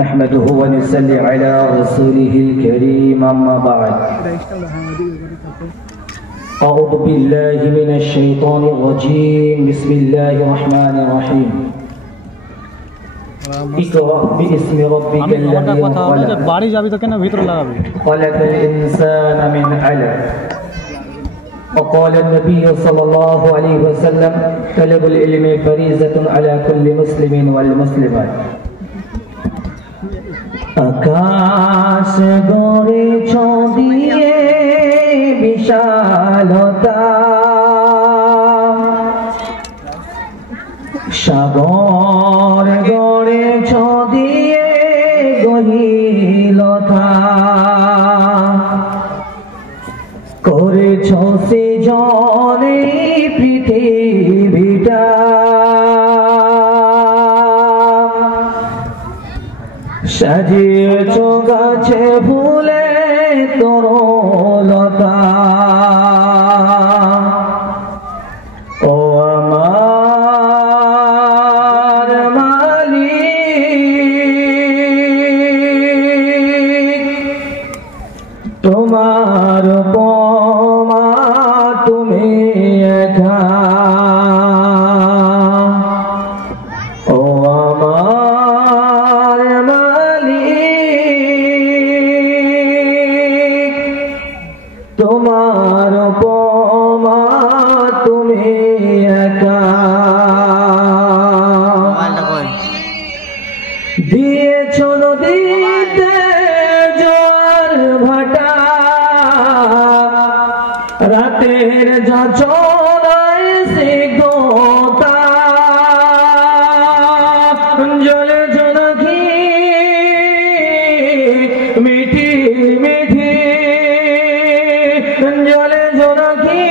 نحمده ونصلي على رسوله الكريم أما بعد أعوذ بالله من الشيطان الرجيم بسم الله الرحمن الرحيم اقرأ باسم ربك الذي خلق الإنسان من علق وقال النبي صلى الله عليه وسلم طلب العلم فريضة على كل مسلم والمسلمة আকাশ গড়েছ দিয়ে বিশালতা সাগর গড়েছ দিয়ে গহীনতা করেছ সৃজনে পৃথিবীটা সাজিয়েছ গাছে ফুলে তরলতা ও আমার মালিক তোমার উপমা তুমি একা ও আমার তোমার উপমা তুমি একা দিয়েছ নদীতে জোয়ার ভাটা রাতের যাচনায় সিগতা জলে জনকি মিঠি মিঠি জলে জনকি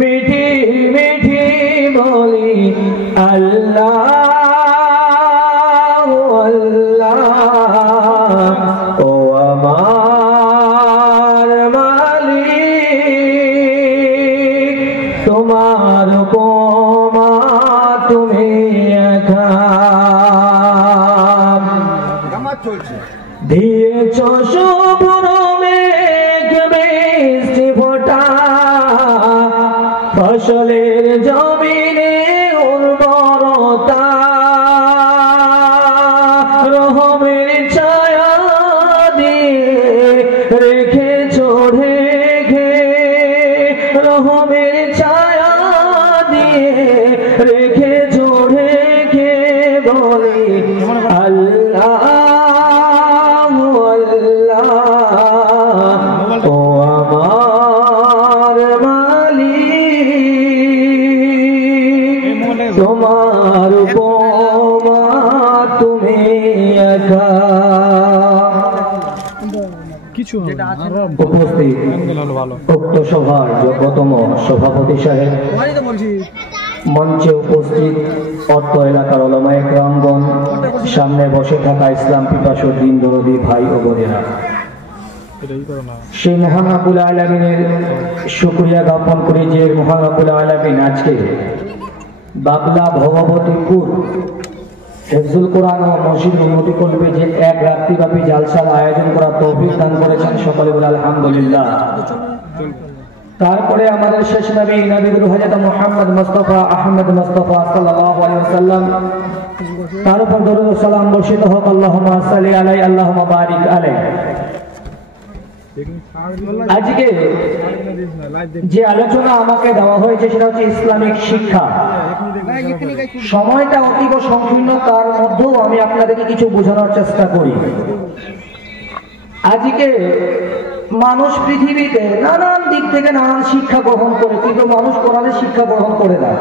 মিঠি মিঠি বলি আল্লাহ আল্লাহ ও আমার মালিক তোমার উপমা তুমি একা দিয়েছ শুভ্র মেঘ বৃষ্টি ফোঁটা ফসলের জমিনে উর্বরতা রহমের ছায়া দিয়ে রেখেছ ঢেকে রহমের ছায়া দিয়ে রেখেছ ঢেকে বলে আল্লাহ ও আমার মালিক তোমার উপমা তুমি একা উপস্থিত উক্ত সভার যোগ্যতম সভাপতি সাহেব মঞ্চে উপস্থিত অত্র এলাকার উলামায়ে কেরামগণ সামনে বসে থাকা ইসলাম পিপাসু দ্বীন দরদী ভাই ও বোনেরা সেই মহান রব্বুল আলামিনের শুকরিয়া জ্ঞাপন করি যে মহান রব্বুল আলামিন আজকে বাবলা ভগবতীপুর হিফজুল কোরআন ও মসজিদ উন্নতি করবে যে এক রাত্রিব্যাপী জালসার আয়োজন করার তৌফিক দান করেছেন সকলে বলে আলহামদুলিল্লাহ। তারপরে আমাদের শেষ নবী নবী হযরত মুহাম্মদ মুস্তাফা আহমদ মুস্তাফা সাল্লাল্লাহু আলাইহি ওয়াসাল্লাম তার উপর দরুদ ও সালাম বর্ষিত হোক আল্লাহুম্মা সাল্লি আলাইহি আল্লাহুম্মা বারিক আলাইহি। আজকে যে আলোচনা আমাকে দেওয়া হয়েছে সেটা হচ্ছে ইসলামিক শিক্ষা। সময়টা অতীব সংকীর্ণ, তার মধ্যেও আমি আপনাদেরকে কিছু বোঝানোর চেষ্টা করি। আজকে মানুষ পৃথিবীতে নানান দিক থেকে নানান শিক্ষা গ্রহণ করে, কিন্তু মানুষ কোরআনের শিক্ষা গ্রহণ করে না।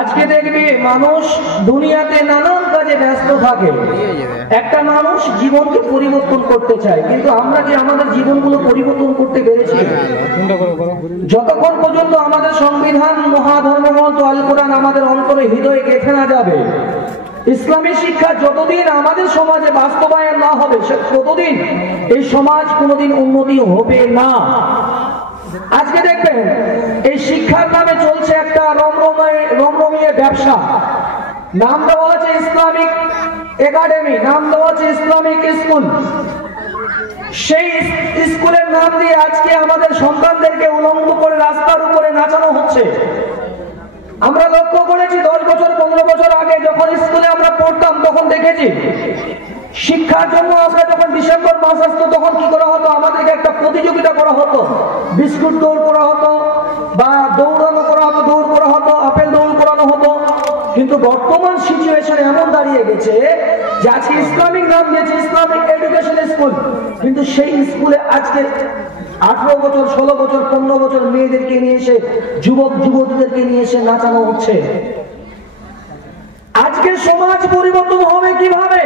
আজকে দেখবে মানুষ দুনিয়াতে নানান কাজে ব্যস্ত থাকে, একটা মানুষ জীবনকে পরিবর্তন করতে চায়, কিন্তু আমরা কি আমাদের জীবনগুলো পরিবর্তন করতে পেরেছি? যতক্ষণ পর্যন্ত আমাদের সংবিধান মহাধর্মগ্রন্থ আল কোরআন আমাদের অন্তরে হৃদয়ে গেঁথে না যাবে, ইসলামী শিক্ষা যতদিন আমাদের সমাজে বাস্তবায়ন না হবে ততদিন এই সমাজ কোনোদিন উন্নতি হবে না। আজকে দেখবেন এই শিক্ষার নামে চলছে একটা রমরমিয়ে ব্যবসা। নাম দেওয়া আছে ইসলামিক একাডেমি, নাম দেওয়া আছে ইসলামিক স্কুল। সেই স্কুলের নাম দিয়ে আজকে আমাদের সন্তানদেরকে উলঙ্গ করে রাস্তার উপরে নাচানো হচ্ছে। আমরা লক্ষ্য করেছি 10 বছর 15 বছর আগে যখন স্কুলে আমরা পড়তাম তখন দেখেছি শিক্ষার জন্য আমরা যখন ডিসেম্বর মাস আসতো তখন কি করা হতো, আমাদেরকে একটা প্রতিযোগিতা করা হতো, বিস্কুট দৌড় করা হতো বা দৌড়ানো করা হতো, দৌড় করা হতো, আপেল দৌড় করানো হতো। কিন্তু বর্তমান সিচুয়েশন এমন দাঁড়িয়ে গেছে যে আজকে ইসলামিক নাম দিয়েছে ইসলামিক এডুকেশন স্কুল, কিন্তু সেই স্কুলে আজকে 18 বছর 16 বছর 15 বছর মেয়েদেরকে নিয়ে এসে যুবক যুবতীদেরকে নিয়ে এসে নাচানো হচ্ছে। আজকে সমাজ পরিবর্তন হবে কিভাবে?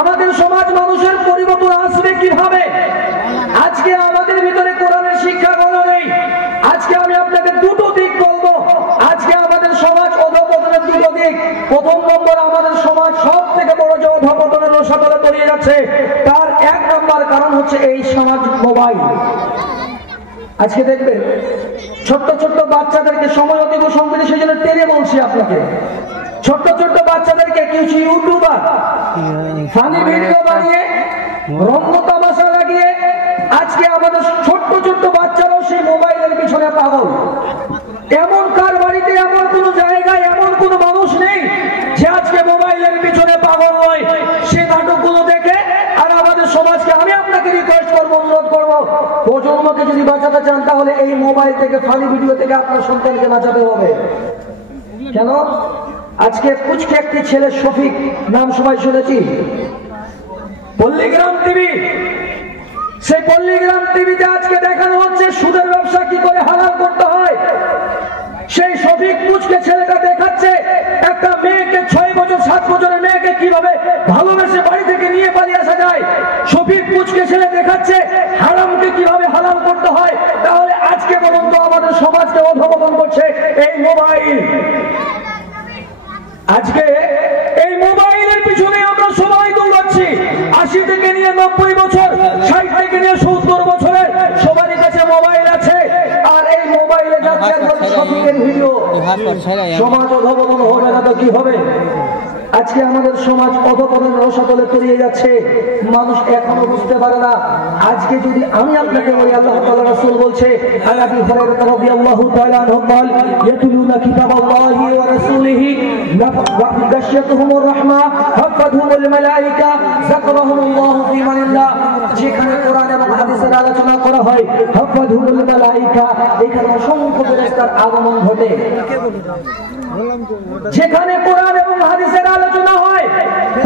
আমাদের সমাজ মানুষের পরিবর্তন আসবে কিভাবে? আজকে আমাদের ভিতরে কোরআনের শিক্ষা কোনো নেই। আজকে আমি আপনাকে দুটো দিক বলবো। আজকে আমাদের সমাজ অধঃপতনের দুটো দিক। প্রথম নম্বর, আমাদের সমাজ সব থেকে বড় যে অধঃপতনের রসাতলে তলিয়ে যাচ্ছে তার 1 নম্বর কারণ হচ্ছে এই সামাজিক মোবাইল। আজকে দেখবেন ছোট্ট ছোট্ট বাচ্চাদেরকে সময় অতীব সংবেদী, সেই জন্য টেনে বলছি আপনাকে, ছোট্ট ছোট্ট বাচ্চাদেরকে কিছু ইউটিউবার ফানি ভিডিও বানিয়ে রঙ্গ তামাশা লাগিয়ে আজকে আমাদের ছোট্ট ছোট্ট বাচ্চারাও সেই মোবাইলের পিছনে পাগল। এমন কার বাড়িতে এমন কোন জায়গায় এমন কোন মানুষ নেই যে আজকে মোবাইলের পিছনে পাগল নয়। সে নাটকগুলো দেখে আর আমাদের সমাজকে আমি আপনাকে রিকোয়েস্ট করবো, অনুরোধ করবো, প্রজন্মকে যদি বাঁচাতে চান তাহলে এই মোবাইল থেকে ফানি ভিডিও থেকে আপনার সন্তানকে বাঁচাতে হবে। কেন? আজকে কুচকে একটি ছেলে শফিক নাম সবাই শুনেছি, পল্লীগ্রাম টিভি, সেই পল্লীগ্রাম টিভিতে আজকে দেখানো হচ্ছে সুদের ব্যবসা কি করে হালাল করতে হয়। সেই শফিক কুচকে ছেলেটা দেখাচ্ছে একটা মেয়েকে 6 বছর 7 বছরের মেয়েকে কিভাবে ভালোবেসে বাড়ি থেকে নিয়ে পালিয়ে আসা যায়। শফিক কুচকে ছেলে দেখাচ্ছে হারামকে কিভাবে হালাল করতে হয়। তাহলে আজকে বলুন তো আমাদের সমাজকে অধঃপতন করছে এই মোবাইল। আজকে এই মোবাইলের পিছনে আমরা সবাই দৌড়াচ্ছি। 80 থেকে নিয়ে 90 বছর, 60 থেকে নিয়ে 70 বছরের সবারই কাছে মোবাইল আছে। আর এই মোবাইলে যাচ্ছে শফিকের ভিডিও। সমাজ অধঃপতন হবে না তো কি হবে? আজকে আমাদের সমাজ অধঃপতনের রসাতলে তলিয়ে যাচ্ছে, মানুষ এখনো বুঝতে পারে না। আজকে যদি আমি আপনাকে বলি, আল্লাহ তাআলা রাসূল বলছে আবু হুরায়রা রাদিয়াল্লাহু তাআলা আনহু قال يتلون كتاب الله ورسوله غشيتهم الرحمة حفتهم الملائكة ذكرهم الله في من الله। যেখানে কোরআন এবং হাদিসের আলোচনা করা হয় হাফাযহুমুল মালায়েকা, এখানে অসংখ্য ফেরেশতার আগমন ঘটে। যেখানে কোরআন এবং হাদিসের আলোচনা হয়,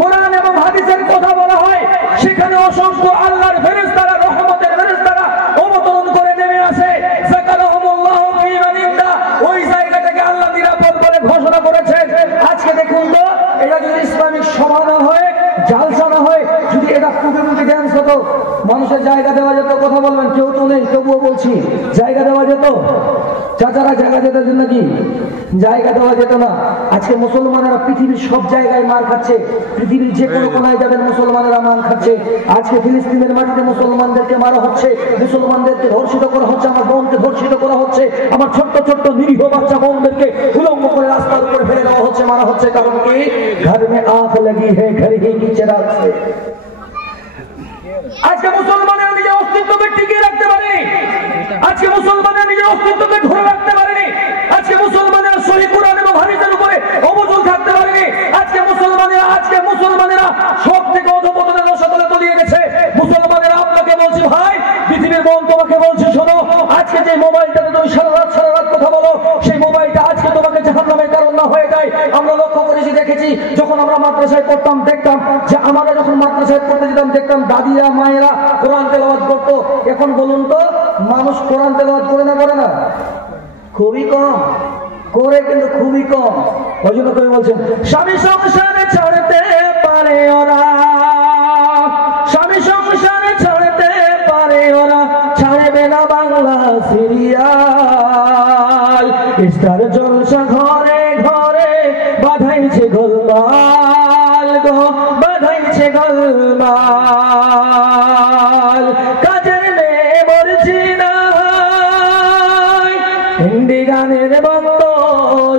কোরআন এবং হাদিসের কথা বলা হয়, সেখানে অসংখ্য আল্লাহর ফেরেশতারা, রহমতের ফেরেশতারা অবতরণ করে নেমে আসে। যাকারহুমুল্লাহু ফি মান ইনদা, ওই জায়গাটাকে আল্লাহ নিরাপদ বলে ঘোষণা করেছেন। আজকে দেখুন তো, এটা যদি ইসলামিক সভা না হয়, জালসা না হয়, যদি এটা কুপি মুখে ড্যান্স হতো, মানুষের জায়গা দেওয়া যেত। কথা বলবেন, কেউ তো নেই, তবুও বলছি জায়গা দেওয়া যেত। চাচারা জায়গা যেত নাকি? জায়গা দেওয়া যেত না। আজকে মুসলমানেরা পৃথিবীর সব জায়গায় মার খাচ্ছে, পৃথিবীর যে কোনো কোনায় যাবেন মুসলমানেরা মার খাচ্ছে। আজকে ফিলিস্তিনের মাটিতে মুসলমানদেরকে মারা হচ্ছে, মুসলমানদেরকে ধর্ষিত করা হচ্ছে, আমার বোনকে ধর্ষিত করা হচ্ছে, আমার ছোট্ট ছোট্ট নিরীহ বাচ্চা বোনদেরকে উলঙ্গ করে রাস্তার উপরে ফেলে দেওয়া হচ্ছে, মারা হচ্ছে। কারণ কি? ঘর মে আগ লাগি হে ঘর হি কি চিরাগ সে। আজকে মুসলমানেরা নিজের অস্তিত্বকে টিকিয়ে রাখতে পারেনি, আজকে মুসলমানেরা নিজের অস্তিত্বকে ধরে রাখতে পারেনি, আজকে মুসলমানেরা সহিহ কুরআন এবং হাদিসের উপরে অবচল থাকতে পারেনি। আজকে মুসলমানেরা সব থেকে অধঃপতনের রসাতলে তলিয়ে গেছে। মুসলমানেরা আপনাকে বলছি ভাই, পৃথিবীর মন তোমাকে বলছে শোনো, আজকে যে মোবাইলটাতে তুমি সারা রাত কথা বলো, সেই মোবাইলটা আজকে তোমাকে জাহান্নামের কারণ না হয়ে যায়। আমরা লক্ষ্য করেছি, দেখেছি, যখন আমরা মাদ্রাসায় পড়তাম দেখতাম যে আমরা যখন মাদ্রাসায় পড়তে যেতাম দেখতাম দাদিরা মায়েরা কোরআন তেলাওয়াত করতো। এখন বলুন তো, মানুষ কোরআন তেলাওয়াত করে না করে না? খুবই কম করে, কিন্তু খুবই কম। ওই জন্য করে বলছেন স্বামী সংসারে ছাড়তে পারে ওরা, স্বামী সংসারে ছাড়তে পারে ওরা, ছাড়বে না বাংলা সিরিয়াল। স্টার জলসা ঘরে ঘরে বাধাইছে গোলমাল গো, বাধাইছে গোলমাল। কাজের মেয়ে মরছি না, হিন্দি গানের ভক্ত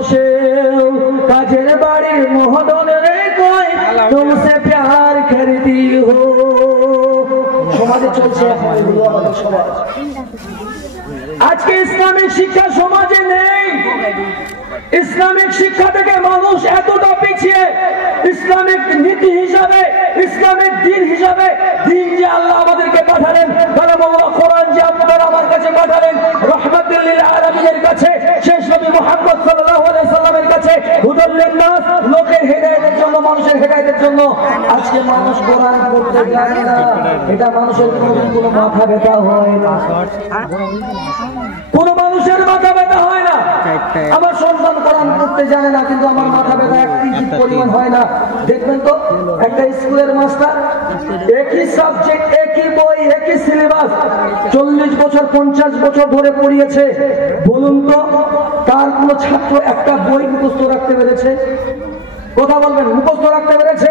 সেও, কাজের বাড়ি बाड़ी मोहन रे कोई तुमसे प्यार करती हो समाजे चलছে এগুলো আমাদের সমাজ আজকে ইসলামিক শিক্ষা সমাজে নেই ইসলামিক শিক্ষা থেকে মানুষ এতটা পিছিয়ে ইসলামিক নীতি হিসাবে ইসলামিক দ্বীন হিসাবে দ্বীন যে আল্লাহ আমাদেরকে পাঠালেন কালামুল্লাহ কোরআন যে আপনারা আমার কাছে পাঠালেন রাহমাতুল লিল আলামিনের কাছে শেষ নবী মুহাম্মদ সাল্লাল্লাহু আলাইহি সাল্লামের কাছে হুদাল লিন-নাস লোকের হেদায়েতের জন্য মানুষের হেদায়েতের জন্য আজকে মানুষ কোরআন পড়তে জানে না এটা মানুষের কোনো মাথা ব্যথা হয় না কোন মানুষের মাথা ব্যথা হয় না আমার সন্তান কোরআন পড়তে জানে না কিন্তু আমার মাথা ব্যথা এক কিঞ্চিত পরিমাণ হয় না দেখবেন তো একটা স্কুলের মাস্টার একই সাবজেক্ট একই বই একই সিলেবাস 40 বছর 50 বছর ধরে পড়িয়েছে বলুন তো তার কোন ছাত্র একটা বই মুখস্থ রাখতে পেরেছে কথা বলবেন মুখস্থ রাখতে পেরেছে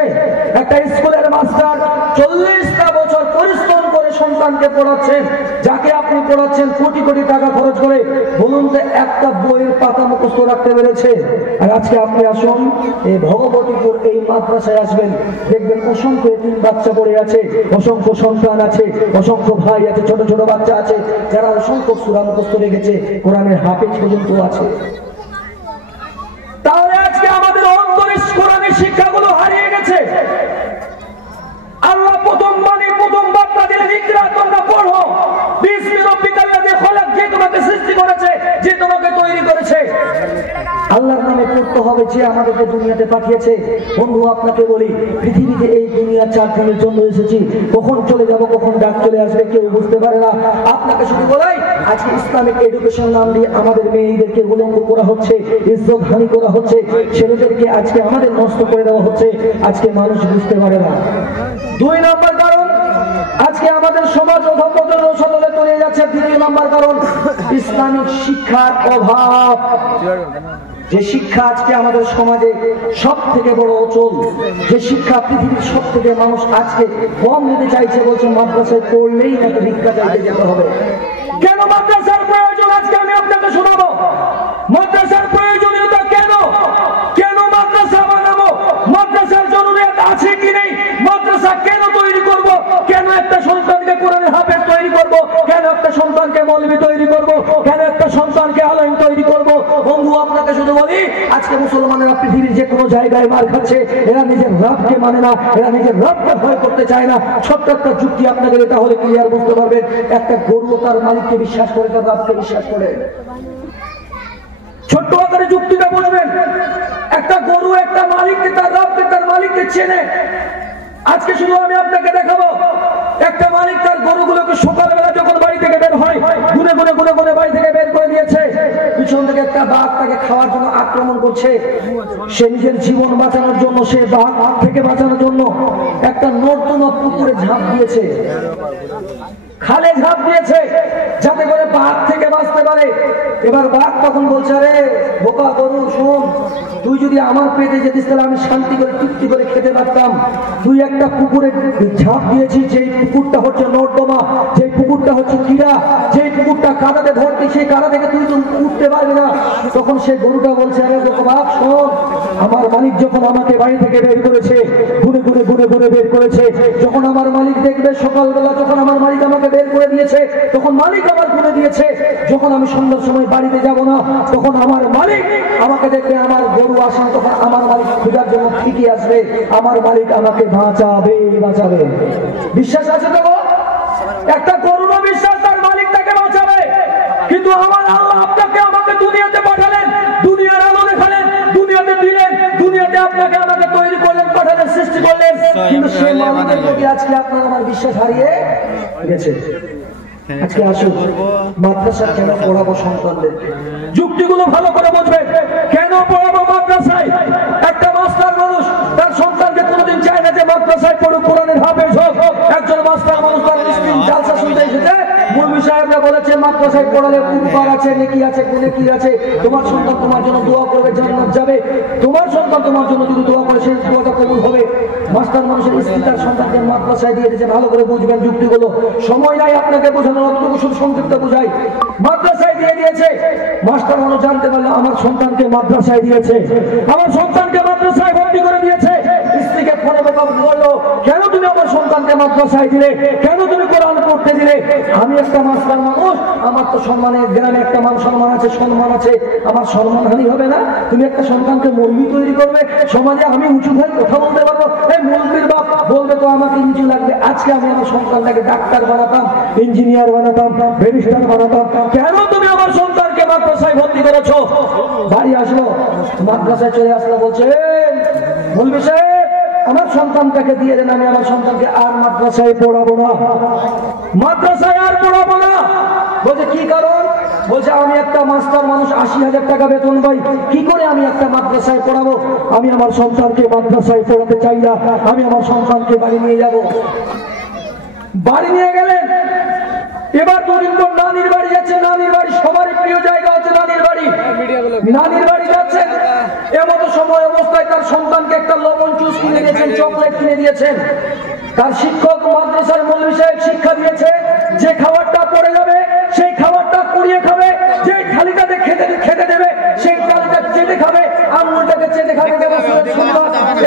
একটা স্কুলের মাস্টার 40টা বছর পরিশ্রম করে সন্তানকে পড়াচ্ছেন যাকে আপনি পড়াচ্ছেন কোটি কোটি টাকা খরচ করে বলুন তো একটা বইয়ের পাতা মুখস্থ রাখতে পেরেছে আর আজকে আপনি আসুন এই ভগবতীপুর এই মাদ্রাসায় আসবেন দেখবেন অসংখ্য এতিম বাচ্চা পড়ে আছে অসংখ্য সন্তান আছে অসংখ্য ভাই আছে ছোট ছোট বাচ্চা আছে যারা অসংখ্য সূরা মুখস্থ রেখেছে কোরআনের হাফেজ পর্যন্ত আছে তাহলে আজকে আমাদের অন্তরের কোরআনের শিক্ষাগুলো হারিয়ে গেছে আল্লাহ প্রথম বার্তা দিলেন ইকরা তোমরা পড়ো বিসমি রাব্বিকাল্লাযী খলাক যে তোমাকে সৃষ্টি করেছে যে তোমাকে তৈরি করেছে আল্লাহর নামে পড়তে হবে যে আমাদেরকে দুনিয়াতে পাঠিয়েছে বন্ধু আপনাকে বলি পৃথিবীতে এই দুনিয়া 4 দিনের জন্য এসেছি কখন চলে যাব কখন ডাক চলে আসবে কেউ বুঝতে পারে না আপনাকে শুধু বলাই আজকে ইসলামিক এডুকেশন নাম দিয়ে আমাদের মেয়েদেরকে উলঙ্গ করা হচ্ছে ইজ্জত হানি করা হচ্ছে ছেলেদেরকে আজকে আমাদের নষ্ট করে দেওয়া হচ্ছে আজকে মানুষ বুঝতে পারে না 2 নম্বর কারণ আজকে আমাদের সমাজ অধঃপতন রসদলে তলিয়ে যাচ্ছে 3 নম্বর কারণ ইসলামিক শিক্ষার অভাব যে শিক্ষা আজকে আমাদের সমাজে সব থেকে বড় অচল যে শিক্ষা পৃথিবীর সব থেকে মানুষ আজকে কম নিতে চাইছে বলছে মাদ্রাসায় পড়লেই নাকি ভিক্ষা চাইতে যেতে হবে কেন মাদ্রাসার প্রয়োজন আজকে আমি আপনাকে শোনাবো মাদ্রাসার প্রয়োজনীয়তা কেন কেন মাদ্রাসা বানাবো মাদ্রাসার জরুরিয়াত আছে কি নেই মাদ্রাসা কেন তৈরি করব কেন একটা সন্তানকে কোরআনের হাফেজ তৈরি করব কেন একটা সন্তানকে মৌলবি তৈরি করব কেন একটা সন্তানকে আলেম তৈরি করব বন্ধু আপনাকে শুধু বলি আজকে মুসলমানেরা পৃথিবীর যে কোনো জায়গায় মার খাচ্ছে এরা নিজের রবকে মানে না এরা নিজের রবকে ভয় করতে চায় না ছোট্ট একটা যুক্তি আপনাকে তাহলে ক্লিয়ার বুঝতে পারবেন একটা গরু তার মালিককে বিশ্বাস করে তার রবকে বিশ্বাস করে ছোট্ট আকারে যুক্তিটা বুঝবেন একটা গরু একটা মালিককে তার রবকে তার মালিককে চেনে আজকে শুধু আমি আপনাকে দেখাবো একটা মালিক তার গরুগুলোকে সকালবেলা যখন বাড়ি থেকে বের হয় গুনে গুনে গুনে গুনে বাড়ি থেকে বের করে দিয়েছে পিছন থেকে একটা বাঘ তাকে খাওয়ার জন্য আক্রমণ করছে সে নিজের জীবন বাঁচানোর জন্য সে বাঘ থেকে বাঁচানোর জন্য একটা নর্দমা পুকুরে ঝাঁপ দিয়েছে খালে ঝাঁপ দিয়েছে যাতে করে বাঘ থেকে বাঁচতে পারে এবার বাঘ তখন বলছে আরে বোকা গরু শোন তুই যদি আমার পেটে যেতিস তাহলে আমি শান্তি করে তৃপ্তি করে খেতে পারতাম তুই একটা পুকুরে ঝাঁপ দিয়েছিস যেই পুকুরটা হচ্ছে নর্দমা যেই পুকুরটা হচ্ছে ক্রীড়া যেই পুকুরটা কাদাতে ভর্তি সেই কাদা থেকে তুই তো উঠতে পারবি না তখন সেই গরুটা বলছে আরে বোকা বাঘ শোন আমার মালিক যখন আমাকে বাড়ি থেকে বের করেছে ঘুরে ঘুরে ঘুরে ঘুরে বের করেছে যখন আমার মালিক দেখবে সকালবেলা যখন আমার মালিক আমাকে বের করে দিয়েছে তখন মালিক আমার করে দিয়েছে যখন আমি সন্ধ্যার সময় বাড়িতে যাব না তখন আমার মালিক আমাকে দেখবে আমার গরু আসেন তখন আমার মালিক খোঁজার জন্য ঠিকই আসবে আমার মালিক আমাকে বাঁচাবে বাঁচাবে বিশ্বাস আছে তো একটা গরুরও বিশ্বাস তার মালিক তাকে বাঁচাবে কিন্তু আমার আল্লাহ আপনাকে আমাকে দুনিয়াতে পাঠালেন দুনিয়ার আলো দেখালেন দুনিয়াতে দিলেন দুনিয়াতে আপনাকে আমাকে তৈরি করলেন পাঠালেন সৃষ্টি করলেন কিন্তু সেই মালিকের প্রতি আজকে আপনার আমার বিশ্বাস হারিয়ে গেছে আজকে আসুন মাদ্রাসা কেন পড়াবো সন্তানদের যুক্তিগুলো ভালো করে বুঝবেন কেন পড়াবো মাদ্রাসায় একটা মাস্টার মানুষ তার সন্তানকে কোনোদিন চায় না যে মাদ্রাসায় পড়ুক কোরআনের হাফেজ হোক একজন মাস্টার মানুষ তার জালসা শুনতে এসেছে মুরব্বি সাহেবরা বলেছে মাদ্রাসায় পড়ালে উপকার আছে নেকি আছে গুণে কি আছে তোমার সন্তান তোমার জন্য দোয়া করবে জান্নাত যাবে তোমার সন্তান তোমার জন্য যদি দোয়া করে সেই দোয়াটা কবুল হবে মাস্টার মানুষের স্ত্রী তার সন্তানকে মাদ্রাসায় দিয়ে দিয়েছে ভালো করে বুঝবেন যুক্তিগুলো সময় নাই আপনাকে বোঝানোর অতটুকু শুধু সংক্ষিপ্ত বুঝাই মাদ্রাসায় দিয়ে দিয়েছে মাস্টার মানুষ জানতে পারলে আমার সন্তানকে মাদ্রাসায় দিয়েছে আমার সন্তানকে মাদ্রাসায় বাবা বললো, কেন তুমি আমার সন্তানকে মাদ্রাসায় দিলে, কেন তুমি কোরআন পড়তে দিলে? আমি একটা মাস্টার মানুষ, আমার তো সম্মানের গ্রামে একটা মান সম্মান আছে, সম্মান আছে, আমার সম্মানহানি হবে না? তুমি একটা সন্তানকে মৌলবি তৈরি করবে, সমাজে আমি উঁচু ভাই কথা বলতে পারবো, এই মৌলবির বাপ বলবে তো আমাকে নিচু লাগবে। আজকে আমি আমার সন্তানটাকে ডাক্তার বানাতাম, ইঞ্জিনিয়ার বানাতাম, ব্যারিস্টার বানাতাম, কেন তুমি আমার সন্তানকে মাদ্রাসায় ভর্তি করেছো? বাড়ি আসলো, মাদ্রাসায় চলে আসলো, বলছে মৌলবি সাহেব আমার সন্তানটাকে দিয়ে দেন, আমি আমার সন্তানকে আর মাদ্রাসায় পড়াবো না, মাদ্রাসায় আর পড়াবো না। বলছে কি কারণ? বলছে আমি একটা মাস্টার মানুষ, ৮০,০০০ টাকা বেতন পাই, কি করে আমি একটা মাদ্রাসায় পড়াবো? আমি আমার সন্তানকে মাদ্রাসায় পড়াতে চাই না, আমি আমার সন্তানকে বাড়ি নিয়ে যাব। বাড়ি নিয়ে গেলেন, এবার দুদিন পর নানির বাড়ি যাচ্ছে। নানির বাড়ি সবারই প্রিয় জায়গা হচ্ছে নানির বাড়ি। নানির বাড়ি যাচ্ছেন, এমতো সময় অবস্থায় তার সন্তানকে একটা লবণ জুস কিনে দিয়েছেন, চকলেট কিনে দিয়েছেন। তার শিক্ষক মাদ্রাসার মৌলবি সাহেব শিক্ষা দিয়েছে, যে খাবারটা পড়ে যাবে সেই খাবারটা কুড়িয়ে খাবে, যে থালিটাতে খেতে দেবে সেই থালিটা চেটে খাবে, আঙুলটাকে চেটে খাবে।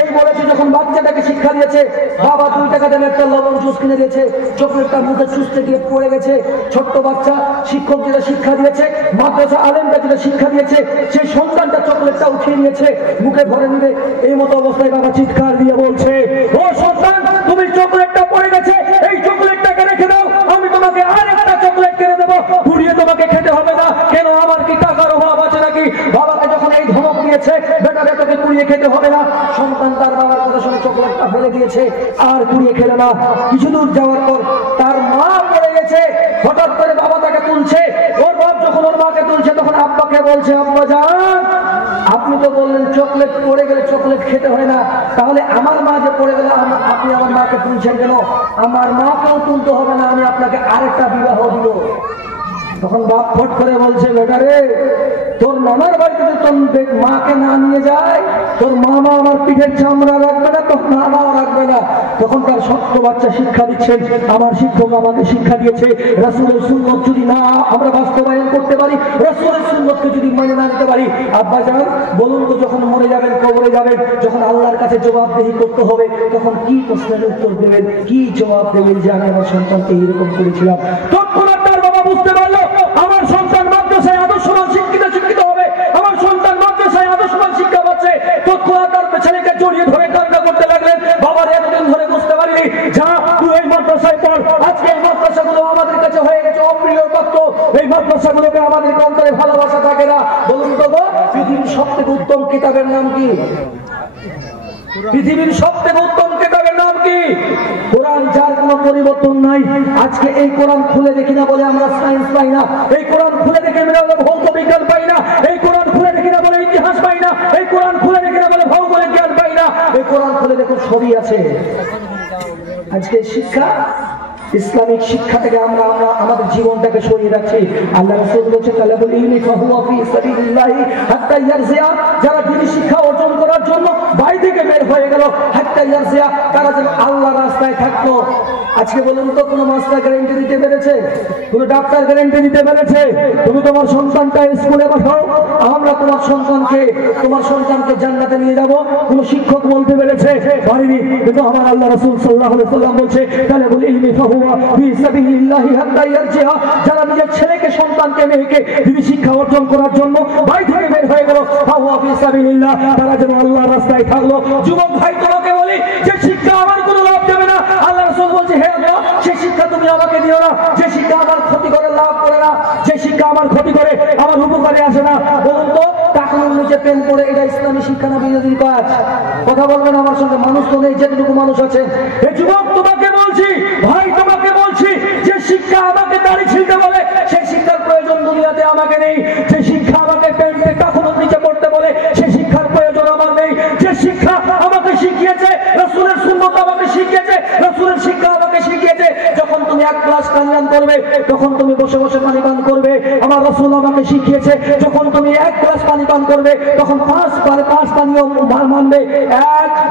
এই বলেছে যখন বাচ্চাটাকে শিক্ষা দিয়েছে, বাবা 2 টাকা দামে একটা লবণ জুস কিনে দিয়েছে, চকলেটটা মুখে চুষতে গিয়ে পড়ে গেছে। ছোট্ট বাচ্চা, শিক্ষক যেটা শিক্ষা দিয়েছে, মাদ্রাসা আলেমটা যেটা শিক্ষা দিয়েছে, সেই সন্তানটা চকলেটটা উঠিয়ে নিয়েছে, মুখে ভরে নিবে। এই মতো অবস্থায় বাবা চিৎকার দিয়ে বলছে, ও সন্তান তুমি চকলেটটা পড়ে গেছে, এই চকলেটটাকে রেখে দাও, আমি তোমাকে আর একটা চকলেট কিনে দেবো, পুড়িয়ে তোমাকে খেতে হবে না। কেন, আমার কি টাকার অভাব আছে নাকি? বাবাকে যখন এই ধমক দিয়েছে, বেটা বেটাকে পুড়িয়ে খেতে হবে না, সন্তান তার বাবার কথা শুনে চকলেটটা ফেলে দিয়েছে, আর পুড়িয়ে খেলে না। কিছু দূর যাওয়ার পর তার মা পড়ে গেছে, হঠাৎ করে বাবা তাকে তুলছে। ওর বাপ যখন ওর মাকে তুলছে, তখন আব্বাকে বলছে, আব্বা জান আপনি তো বললেন চকলেট পড়ে গেলে চকলেট খেতে হয় না, তাহলে আমার মা যে পড়ে গেলে আপনি আমার মাকে তুলছেন কেন? আমার মাকেও তুলতে হবে না, আমি আপনাকে আরেকটা বিবাহ দিব। তখন বাপ ফট করে বলছে, বেটা রে, তোর নানার বাড়িতে তোর মাকে না নিয়ে যায়, তোর মামা আমার পিঠের চামড়া রাখবে না, তোর নানাও রাখবে না। তখন তার ছোট্ট বাচ্চা শিক্ষা দিচ্ছেন, আমার শিক্ষক আমাকে শিক্ষা দিয়েছে, রাসূলের সুন্নত যদি না আমরা বাস্তবায়ন করতে পারি, রাসূলের সুন্নতকে যদি মেনে না নিতে পারি, আব্বা জান বলুন তো যখন মরে যাবেন, কবরে যাবেন, যখন আল্লাহর কাছে জবাবদিহি করতে হবে, তখন কি প্রশ্নের উত্তর দেবেন, কি জবাব দেবেন যে আমি আমার সন্তানকে এরকম করেছিলাম? তৎক্ষণাৎ তার বাবা বুঝতে পারলো আমার সন্তান মাদ্রাসায় আদর্শবান শিক্ষিত হবে, আমার সন্তান মাদ্রাসায় আদর্শবান শিক্ষা পাচ্ছে। তৎক্ষণাৎ তার ছেলেকে জড়িয়ে ধরে কান্না করতে লাগলেন, বাবার এতদিন ধরে বুঝতে পারিনি, যা তুই এই মাদ্রাসায় পড়। আজকে এই মাদ্রাসাগুলো আমাদের কাছে হয়ে গেছে অপ্রিয় তত্ত্ব, এই মাদ্রাসাগুলোকে আমাদের অন্তরে ভালোবাসা থাকে না। বলুন তো গো, পৃথিবীর সবথেকে উত্তম কিতাবের নাম কি? পৃথিবীর সবথেকে উত্তম কিতাবের নাম কি? কোরআন, যার কোনো পরিবর্তন নাই। আজকে এই কোরআন খুলে দেখি না বলে আমরা সায়েন্স পাই না, এই কোরআন খুলে দেখে আমরা ভৌত বিজ্ঞান পাই না, এই কোরআন খুলে দেখি না বলে ইতিহাস পাই না, এই কোরআন খুলে দেখি না বলে ভৌগোলিক জ্ঞান পাই না, এই কোরআন খুলে দেখুন সবই আছে। আজকে শিক্ষা, ইসলামিক শিক্ষা থেকে আমরা আমাদের জীবনটাকে সরিয়ে রাখছি। আল্লাহ রাসূল বলেছেন, তালাবুল ইলমি ফাহুয়া ফি সাবিলিল্লাহি হাত্তা ইয়ারজিয়া, যারা দ্বীনি শিক্ষা অর্জন করার জন্য বাড়ি থেকে বের হয়ে গেল, হাত্তা ইয়ারজিয়া, তারা যেন আল্লাহর রাস্তায় থাকলো। আজকে বলুন তো, কোনো মাস্টার গ্যারান্টি দিতে পেরেছে? কোনো ডাক্তার গ্যারান্টি দিতে পেরেছে? তুমি তোমার সন্তানটা স্কুলে পাঠাও, আমরা তোমার সন্তানকে জান্নাতে নিয়ে যাব, কোনো শিক্ষক বলতে পেরেছে? পারেনি। কিন্তু আমার আল্লাহ রাসূল সাল্লাল্লাহু আলাইহি ওয়াসাল্লাম বলছে, তালাবুল ইলমি ফাহুয়া ফি সাবিলিল্লাহি হাত্তা ইয়ারজিয়া, যারা নিজের ছেলেকে, সন্তানকে, মেয়েকে দ্বীনি শিক্ষা অর্জন করার জন্য বাড়ি থেকে বের হয়ে গেল, ফাহুয়া ফি সাবিলিল্লাহ, তারা যেন আল্লাহর রাস্তায় থাকলো। যুবক ভাই, তোমাকে বলি, যে শিক্ষা আমার কোনো লাভ দেবে না, আল্লাহ রাসূল বলছে, হে আল্লাহ, সেই শিক্ষা তুমি আমাকে দিও না, যে শিক্ষা আমার ক্ষতি করে, লাভ করে না, যে শিক্ষা আমার ক্ষতি করে, আমার উপকারে আসে না। বলুন তো, টাকার নিচে প্রেম করে, এটা ইসলামী শিক্ষা না বিরোধী কাজ? কথা বলবেন আমার সঙ্গে? মানুষ তো নেই, যেটুকু মানুষ আছে। এই যুবক তোমাকে বলছি, ভাই তোমাকে বলছি, যে শিক্ষা আমাকে দাড়ি ছিলতে বলে, সেই শিক্ষার প্রয়োজন দুনিয়াতে আমাকে নেই। যে শিক্ষা আমাকে প্যান্টে কাফনের নিচে পড়তে বলে, সেই শিক্ষার প্রয়োজন আমার নেই। যে শিক্ষা আমাকে শিখিয়েছে রাসূলের সুন্নাত, আমাকে শিখিয়েছে রাসূলের শিক্ষা, আমাকে শিখিয়েছে যখন তুমি 1 গ্লাস পানি পান করবে, তখন তুমি বসে বসে পানি পান করবে। আমার রাসূল আমাকে শিখিয়েছে যখন তুমি 1 গ্লাস পানি পান করবে, তখন 5 পানীয় মানবে।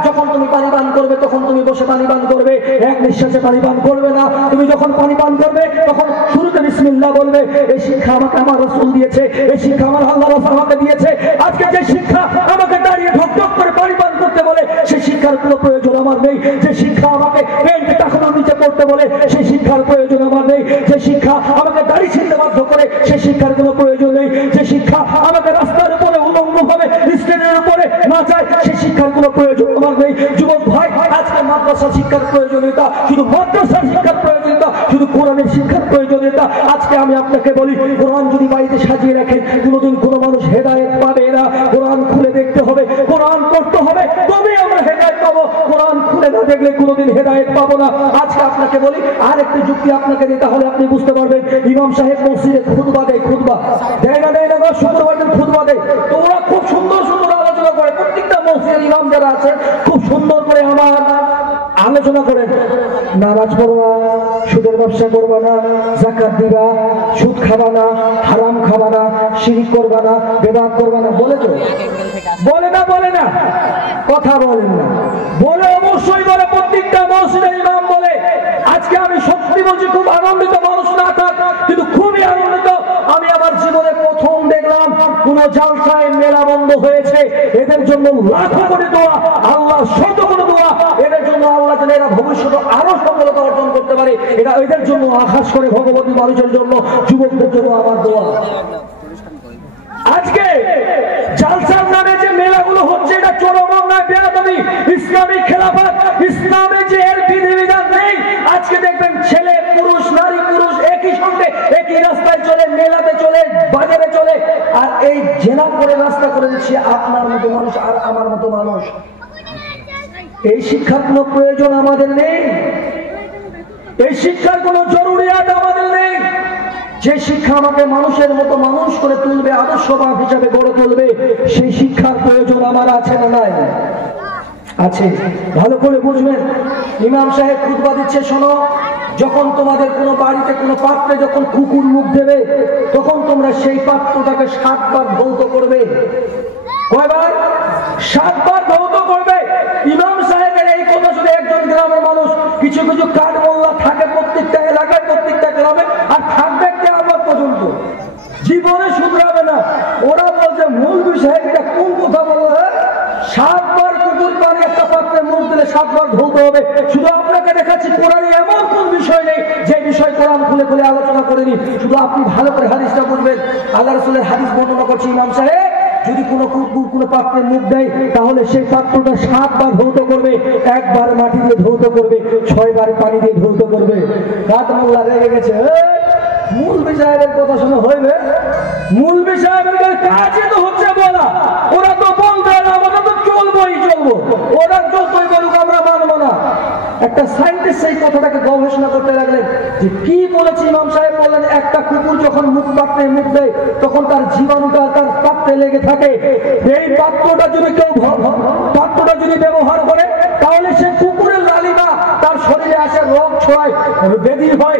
যখন তুমি পানি পান করবে, তখন তুমি বসে পানি পান করবে, 1 নিঃশ্বাসে পানি পান করবে না। তুমি যখন পানি পান করবে, তখন শুরুতে বিসমিল্লাহ বলবে। এই শিক্ষা আমাকে আমার রাসূল দিয়েছে, এই শিক্ষা আমার আল্লাহ রাসূল আমাকে দিয়েছে। আজকে যে শিক্ষা আমাকে দাঁড়িয়ে ঢক ঢক করে পানি পান করতে বলে, সেই শিক্ষা শিক্ষার কোনো প্রয়োজন আমার নেই। যে শিক্ষা আমাকে পেন্ট টাকানোর নিচে পড়তে বলে সেই শিক্ষার প্রয়োজন আমার নেই। যে শিক্ষা আমাকে দাড়ি ছিঁড়তে বাধ্য করে সেই শিক্ষার কোনো প্রয়োজন নেই। যে শিক্ষা আমাকে রাস্তার উপরে উলঙ্গ ভাবে স্টেজের উপরে নাচায় সেই শিক্ষার কোনো প্রয়োজন আমার নেই। যুবক ভাই, আজকে মাদ্রাসা শিক্ষার প্রয়োজনীয়তা শুধু মাদ্রাসার শিক্ষার প্রয়োজনীয়তা, শুধু কোরআনের শিক্ষার প্রয়োজনীয়তা। আজকে আমি আপনাকে বলি, কোরআন যদি বাড়িতে সাজিয়ে রাখেন কোনোদিন কোনো মানুষ হেদায়েত পাবে না। কোরআন খুলে দেখতে হবে, কোরআন পড়তে হবে, তবেই আমরা হেদায়েত পাবো। কোরআন খুলে না দেখলে কোনোদিন হেদায়েত পাবো না। আজকে আপনাকে বলি, আর একটি যুক্তি আপনাকে দিই, তাহলে আপনি বুঝতে পারবেন। ইমাম সাহেব মসজিদে খুতবা দেয়, খুতবা দেয় না দেয় না, শুক্রবার দিন খুতবা দেয়। তো ওরা খুব সুন্দর সুন্দর আলোচনা করে, প্রত্যেকটা মসজিদের ইমাম যারা আছেন খুব সুন্দর করে আমার আলোচনা করেন। নামাজ পড়বা, সুদের ব্যবসা করবা না, যাকাত দিবা, সুদ খাবা না, হারাম খাবা না, শিরক করবা না, বেদাত করবা না, বলে তো বলে না? বলে না? কথা বলেন না। বলে অবশ্যই বলে, প্রত্যেকটা মসজিদের ইমাম বলে। আজকে আমি সত্যি বলছি, খুব আনন্দিত, মানুষ না থাক কিন্তু খুবই আনন্দিত। আমি আমার জীবনে প্রথম দেখলাম কোন জালসায় মেলা বন্ধ হয়েছে। এদের জন্য লাখো কোটি দোয়া, আল্লাহ শত কোটি দোয়া। এদের জন্য আল্লাহ যেন এরা ভবিষ্যতে আরো সফলতা অর্জন করতে পারে, এটা এদের জন্য আকাশ করে ভগবতী মানুষের জন্য, যুবকদের জন্য আমার দোয়া। আজকে জালসার নামে যে মেলাগুলো হচ্ছে এটা চরম অন্যায়, বেয়াদবি। ইসলামী খেলাফত, ইসলামে যে এর বিধিবিধান নেই। আজকে দেখবেন ছেলে পুরুষ, নারী পুরুষ একই সঙ্গে একই রাস্তায় চলে, মেলাতে চলে, বাজারে চলে, আর এই জেনা করে রাস্তা করে দিচ্ছে আপনার মতো মানুষ আর আমার মতো মানুষ। এই শিক্ষার কোনো প্রয়োজন আমাদের নেই, এই শিক্ষার কোনো জরুরিয়াত আমাদের নেই। যে শিক্ষা আমাকে মানুষের মতো মানুষ করে তুলবে, আদর্শবাদ হিসাবে গড়ে তুলবে, সেই শিক্ষার প্রয়োজন আমার আছে না নাই? আছে। ভালো করে বুঝবেন। ইমাম সাহেব খুতবা দিচ্ছে, শোনো, যখন তোমাদের কোনো বাড়িতে কোনো পাত্রে যখন কুকুর মুখ দেবে, তখন তোমরা সেই পাত্রটাকে 7 বার ধৌত করবে। কয়বার? 7 বার ধৌত করবে। ইমাম সাহেবের এই কথা শুনে একজন গ্রামের মানুষ, কিছু কিছু কাঠ মোল্লা থাকে প্রত্যেকটা এলাকায়, প্রত্যেকটা গ্রামে, আর থাকবে কিয়ামত পর্যন্ত, জীবনে শুধরাবে না। ওরা বলছে, মৌলভী সাহেব এটা কোন কথা বললো? 7 বার কুকুর পানি একটা পাত্রে মুখ দিলে 7 বার ধৌত হবে। শুধু আপনাকে দেখাচ্ছি, কোরআনে এমন কোন বিষয় নেই যে বিষয় কোরআন খুলে খুলে আলোচনা করেনি। শুধু আপনি ভালো করে হাদিসটা বুঝবেন। আল্লাহ রাসূলের হাদিস বর্ণনা করছে, ইমাম সাহেব যদি কোনো কুকুর কোনো পাত্রে মুখ দেয়, তাহলে সেই পাত্রটা 7 বার ধৌত করবে। 1 বার মাটি দিয়ে ধৌত করবে, 6 বার পানি দিয়ে ধৌত করবে। রাত মোল্লা রেগে গেছে, মৌলভী সাহেবের কথা শুনে হইবে? মৌলভী সাহেবের কাজই তো হচ্ছে বলা, ওরা তো বলবে না, আমরা তো চলবোই চলবো, ওরা যতই বলুক আমরা মানবো না। একটা সায়েন্টিস্ট সেই কথাটাকে গবেষণা করতে লাগলেন যে কি বলেছে ইমাম সাহেব। বললেন, একটা কুকুর যখন পাত্রে মুখ দেয়, তখন তার জীবাণুটা তার পাত্রে লেগে থাকে। এই পাত্রটা যদি ব্যবহার করে, তাহলে সে কুকুরের লালিমা তার শরীরে আসে, রোগ ছড়ায়, ব্যাধি হয়।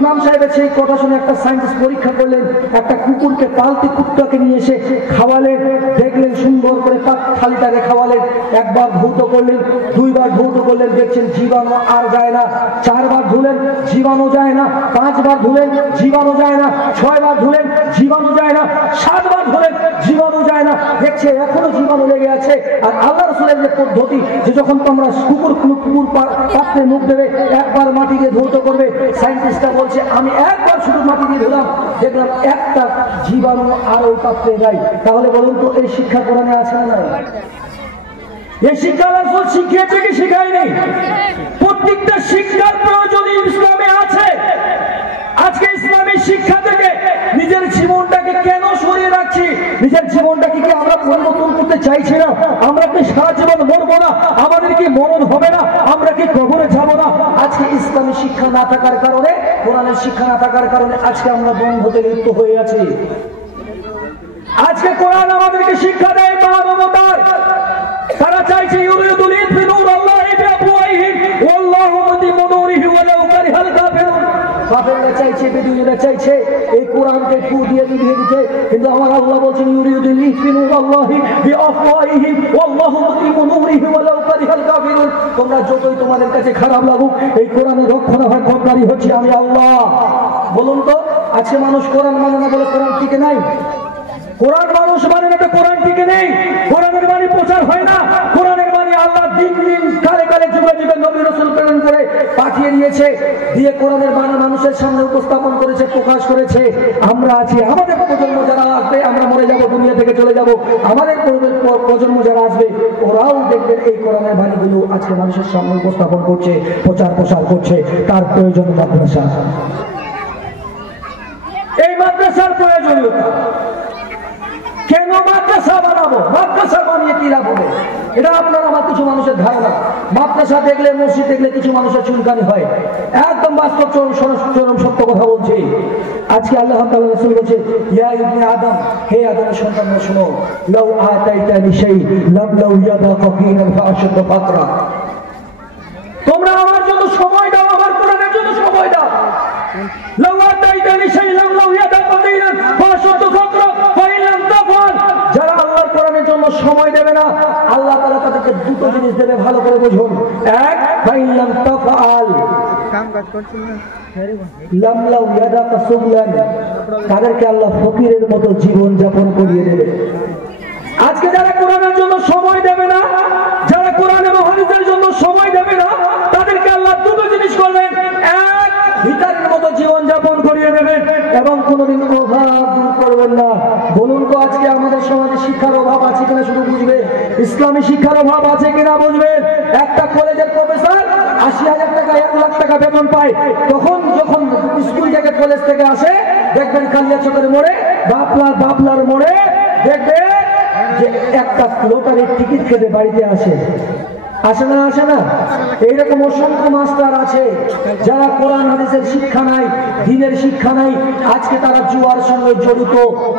ইমাম সাহেবের সেই কথা শুনে একটা সায়েন্টিস্ট পরীক্ষা করলেন, একটা কুকুরকে, পালতি কুকুরটাকে নিয়ে এসে খাওয়ালেন, দেখলেন সুন্দর করে থালিটাকে খাওয়ালেন। 1 বার ধৌত করলেন, 2 বার ধৌত করলেন, দেখছেন জীবাণু আর যায় না। 4 বার ধুলেন, জীবাণু যায় না। 5 বার ধুলেন, জীবাণু যায় না। 6 বার ধুলেন, জীবাণু যায় না। 7 বার ধুলেন, জীবাণু যায় না। দেখছে এখনো জীবাণু লেগে আছে। আর আল্লাহ রাসূলের যে পদ্ধতি, যে যখন তোমরা কুকুর পাত্রে মুখ দেবে, 1 বার মাটি দিয়ে ধৌত করবে। সায়েন্টিস্টরা বলছে, আমি 1 বার শুধু মাটি দিয়ে ধুলাম, দেখলাম একটা জীবাণু আর ওই পাত্রে নাই। তাহলে বলুন তো, এই শিক্ষা কোরআনে আছে না নাই? এই শিক্ষা আল্লাহ শিখিয়েছে কি শিখায়নি? প্রত্যেকটা শিক্ষার প্রয়োজন ইসলামে আছে। আজকে ইসলামী শিক্ষা থেকে নিজের জীবনটাকে কেন সরিয়ে রাখছি? নিজের জীবনটাকে কি আমরা পরিবর্তন করতে চাইছি না? আমরা কি সারা জীবন মরবো না? আমাদের কি মরণ হবে না? আমরা কি কবরে যাব না? আজকে ইসলামী শিক্ষা না থাকার কারণে, কোরআনের শিক্ষা না থাকার কারণে আজকে আমরা বন্ধতে লিপ্ত হয়ে আছি। আজকে কোরআন আমাদেরকে শিক্ষা দেয় মানবতার। তারা চাইছে ইউরিদুল ইনফিনুর আল্লাহি বিআফওয়াহিহিম ওয়াল্লাহু মুতিম্মু নূরিহি ওয়ালাউ কারিহাল কাফিরুন। কাফেররা চাইছে, বেদুইনরা চাইছে এই কোরআনকে ফু দিয়ে নিভিয়ে দিতে, কিন্তু আমার আল্লাহ বলছেন ইউরিদুল ইনফিনুর আল্লাহি বিআফওয়াহিহিম ওয়াল্লাহু মুতিম্মু নূরিহি ওয়ালাউ কারিহাল কাফিরুন। তোমরা যতই তোমাদের কাছে খারাপ লাগুক, এই কোরআনের রক্ষণাবেক্ষণকারী হচ্ছে আমি আল্লাহ। বলুন তো, আছে মানুষ কোরআন মানে না বলে কোরআন টিকে নাই? কোরআন মানুষ মানে না তো কোরআন টিকে নেই। কোরআনের বাণী প্রচার হয় না, কোরআনের বাণী আল্লাহ দিন দিন কালে কালে যুগে যুগে নবী রাসূল প্রেরণ করে পাঠিয়ে দিয়েছে, দিয়ে কোরআনের বাণী মানুষের সামনে উপস্থাপন করেছে, প্রকাশ করেছে। আমরা আছি, আমাদের প্রজন্ম যারা আসবে, আমরা মরে যাব, দুনিয়া থেকে চলে যাব, আমাদের প্রজন্ম যারা আসবে ওরাও দেখবেন এই কোরআনের বাণীগুলো আজকে মানুষের সামনে উপস্থাপন করছে, প্রচার প্রসার করছে। তার প্রয়োজন মাদ্রাসা, এই মাদ্রাসার প্রয়োজনীয়তা। কেন মাদ্রাসা বানাবো? মাদ্রাসা বানিয়ে কি লাভ হবে? এটা আপনার আমার কিছু মানুষের ধারণা। মাদ্রাসা দেখলে, মসজিদ দেখলে কিছু মানুষের চুলকানি হয়। একদম বাস্তব চরম সত্য কথা বলছি। আজকে আল্লাহ তাআলা রাসূল বলেছে, ইয়া ইবনে আদম, হে আদমের সন্তানরা শোনো, লাউ আতাইতানি শাই লাম লাউ ইয়াদা ফাকিনান ফাআশাদ ফাকরা। তোমরা আমার জন্য সময় দাও, আমার কোরআনের জন্য সময় দাও। লাউ আতাইতানি শাই লাম লাউ ইয়াদা ফাকিনান ফাআশাদ ফাকরা ফাইন লাম তাফআল। যারা আল্লাহর কোরআনের জন্য সময় দেবে না, আল্লাহ তাআলা তাদেরকে দুটো জিনিস দেবে, ভালো করে বুঝুন। এক, ফাইন লাম তাফআল, কাম কাজ করছেন না, লাম লাউ ইয়াদা ফাসুবলান, তাদেরকে আল্লাহ ফকিরের মতো জীবন যাপন করিয়ে দেবে। আজকে যারা কোরআনের জন্য সময় দেবে না, যারা কোরআন এবং হাদিসের জন্য সময় দেবে না, তাদেরকে আল্লাহ দুটো জিনিস করবেন। এক, ভিখারির মতো জীবন যাপন করিয়ে দেবেন এবং কোনোদিন অভাব দূর করবেন না। বলুন তো আজকে আমাদের সমাজে শিক্ষার অভাব আছে কিনা শুধু বুঝবে, ইসলামী শিক্ষার অভাব আছে কিনা বুঝবেন। একটা কলেজের প্রফেসর ৮০,০০০ টাকা ১ লাখ টাকা বেতন পায়, তখন যখন স্কুল থেকে কলেজ থেকে আসে দেখবেন কালিয়াচকের মোড়ে, বাপলার মোড়ে দেখবেন যে একটা লটারির টিকিট কেটে বাড়িতে আসে না, আসে না? এইরকম অসংখ্য মাস্টার আছে যারা কোরআন হাদিসের শিক্ষা নাই, দ্বীনের শিক্ষা নাই। আজকে তারা জুয়ার সঙ্গে জড়িত,